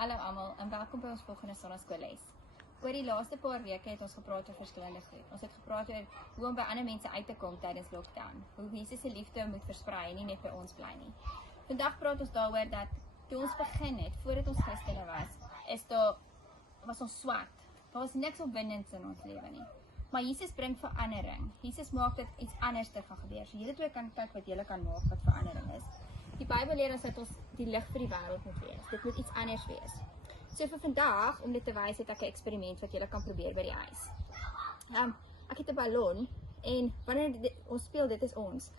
Hallo almal en welkom by ons volgende sonnaskoolles. Oor die laaste paar weke het ons gepraat oor verskillende goed. Ons het gepraat oor hoe om by ander mense uit te kom tydens lockdown, hoe Jesus se liefde moet versprei en nie net by ons bly nie. Vandag praat ons daaroor dat toe ons begin het, voordat ons Christene was ons swart. Daar was niks opwindends in ons lewe nie. Maar Jesus bring verandering. Jesus maak dat iets anders te gaan gebeur. So julle twee kan kyk wat julle kan maak wat verandering is. Die Bybel leer ons dat ons die lig vir die wêreld moet wees. Dit moet iets anders wees. So vir vandag, om dit te wys, het ek 'n eksperiment wat julle kan probeer by die huis. Ek het 'n ballon en wanneer ons speel, dit is ons.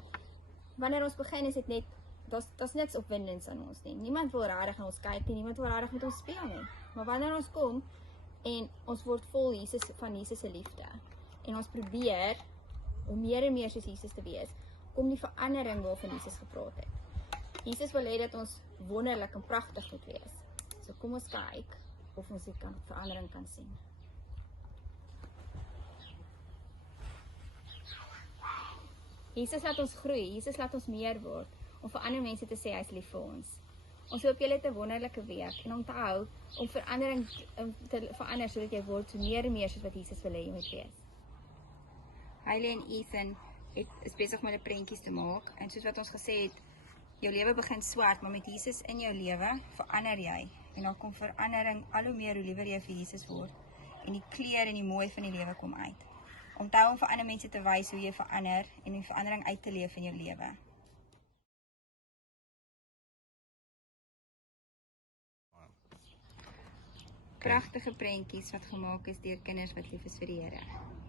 Wanneer ons begin is dit net, daar's niks opwindends aan ons nie. Niemand wil regtig na ons kyk nie, niemand wil regtig met ons speel nie. Maar wanneer ons kom en ons word vol van Jesus se liefde en ons probeer om meer en meer soos Jesus te wees, kom die verandering waarvan Jesus gepraat het. Jesus wil hê dat ons wonderlik en pragtig moet wees. So kom ons kyk of ons die verandering kan sien. Jesus laat ons groei, Jesus laat ons meer word, om vir ander mense te sê hy is lief vir ons. Ons hoop julle het 'n wonderlike week en onthou om verandering te verander sodat jy word so meer en meer soos wat Jesus wil hê jy moet wees. Hailey en Ethan is besig met 'n prentjies te maak en soos wat ons gesê het, jou lewe begin swart, maar met Jesus in jou lewe verander jy. En dan kom verandering al hoe meer hoe liewer jy vir Jesus word. En die kleur en die mooi van die lewe kom uit. Onthou om vir ander mense te wys hoe jy verander en die verandering uit te leef in jou lewe. Pragtige prentjies wat gemaak is deur kinders wat lief is vir die Here.